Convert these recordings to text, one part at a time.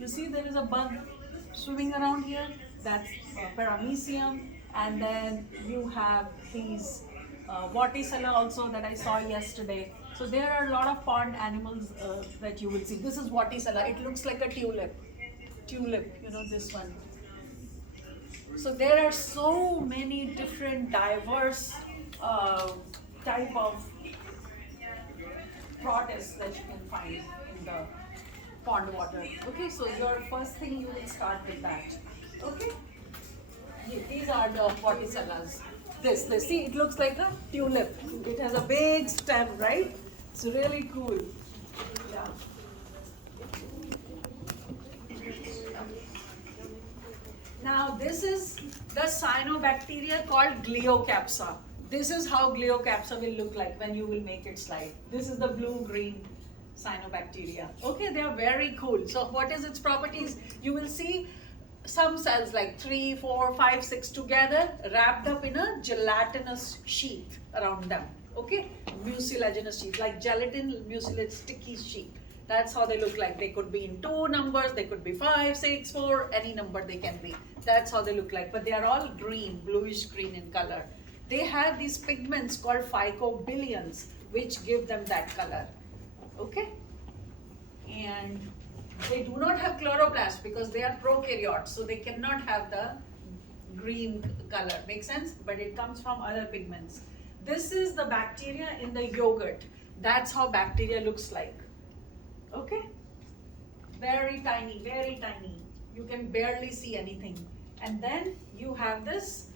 You see there is a bug swimming around here. That's Paramecium. And then you have these Vorticella also that I saw yesterday. So there are a lot of pond animals that you will see. This is Vorticella. It looks like a tulip. Tulip, you know, this one. So there are so many different diverse uh, type of protists that you can find in the pond water. Okay, so your first thing you will start with that. Okay, these are the Vorticellas. This, see, it looks like a tulip. It has a big stem, right? It's really cool. Yeah. Now this is the cyanobacteria called Gleocapsa. This is how Gleocapsa will look like when you will make it slide. This is the blue-green cyanobacteria. Okay, they are very cool. So what is its properties? You will see some cells like 3, 4, 5, 6 together wrapped up in a gelatinous sheath around them. Okay, mucilaginous sheath, like gelatin mucilage sticky sheath. That's how they look like. They could be in two numbers, they could be 5, 6, 4, any number they can be. That's how they look like. But they are all green, bluish green in color. They have these pigments called phycobilians, which give them that color. Okay? And they do not have chloroplast because they are prokaryotes, so they cannot have the green color. Make sense? But it comes from other pigments. This is the bacteria in the yogurt. That's how bacteria looks like. Okay? Very tiny, very tiny. You can barely see anything. And then you have this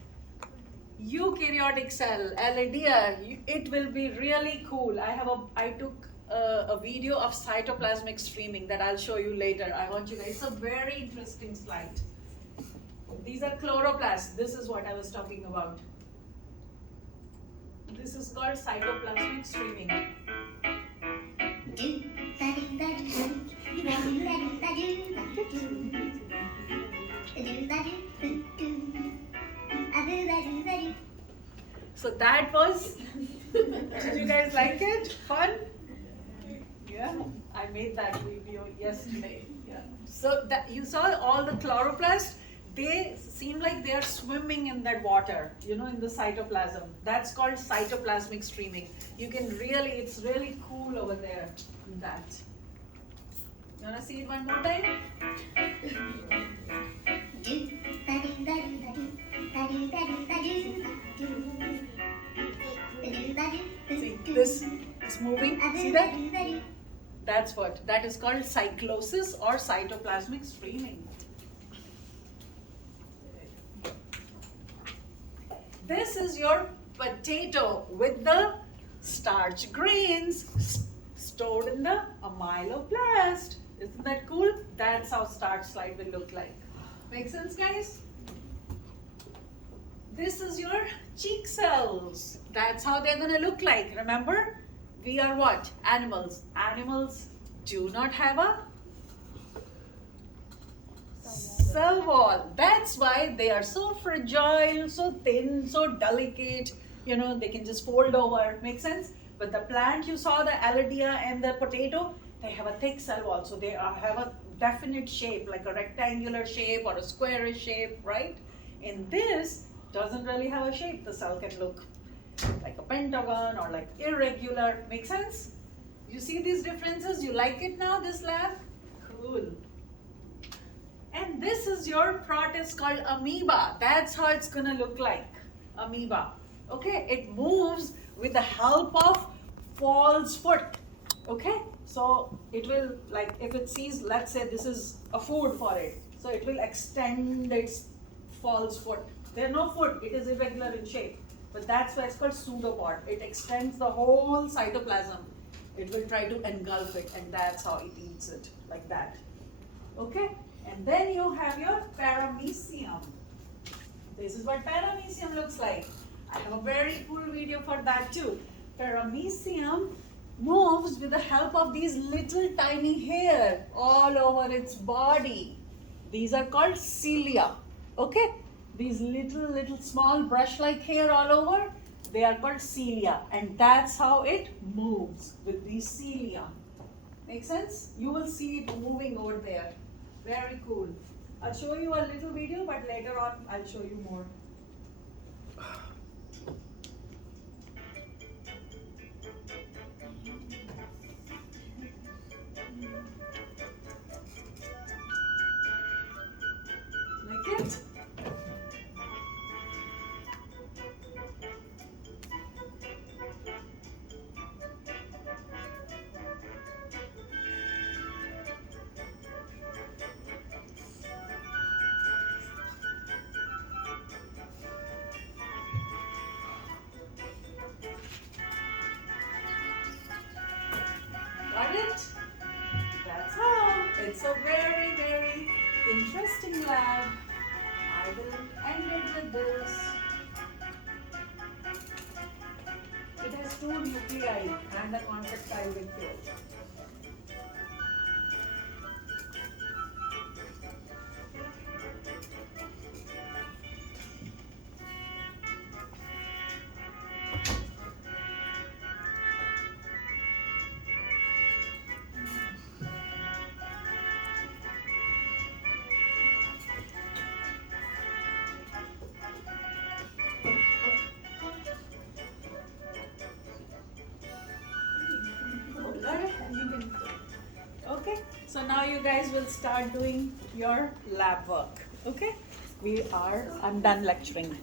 eukaryotic cell, Elidea. It will be really cool. I took a video of cytoplasmic streaming that I'll show you later. I want you guys. It's a very interesting slide. These are chloroplasts. This is what I was talking about. This is called cytoplasmic streaming. So that was, did you guys like it? Fun? Yeah, I made that video yesterday. Yeah. So that you saw all the chloroplasts, they seem like they are swimming in that water, you know, in the cytoplasm. That's called cytoplasmic streaming. You can really, it's really cool over there in that. You wanna see it one more time? See, this is moving. See that? That's what. That is called cyclosis or cytoplasmic streaming. This is your potato with the starch grains stored in the amyloplast. Isn't that cool? That's how starch slide will look like. Make sense, guys? This is your cheek cells. That's how they're going to look like. Remember, we are what? Animals. Animals do not have a cell wall. That's why they are so fragile, so thin, so delicate. You know, they can just fold over. Make sense? But the plant you saw, the Elidea and the potato, they have a thick cell wall. So they have a definite shape, like a rectangular shape or a squarish shape, right? In this, doesn't really have a shape. The cell can look like a pentagon or like irregular. Make sense? You see these differences? You like it now, this lab? Cool. And this is your protist called amoeba. That's how it's gonna look like, amoeba. Okay, it moves with the help of false foot. Okay, so it will, like, if it sees, let's say this is a food for it, so it will extend its false foot. There's no foot, it is irregular in shape. But that's why it's called pseudopod. It extends the whole cytoplasm. It will try to engulf it, and that's how it eats it, like that. Okay? And then you have your paramecium. This is what paramecium looks like. I have a very cool video for that too. Paramecium moves with the help of these little tiny hair all over its body. These are called cilia. Okay? These little small brush-like hair all over, they are called cilia. And that's how it moves, with these cilia. Make sense? You will see it moving over there Very cool. I'll show you a little video, but later on I'll show you more. Like it? Got it? That's how. It's a very, very interesting lab. I will end it with this. It has two nuclei and a contractile with Okay, so now you guys will start doing your lab work. Okay, I'm done lecturing.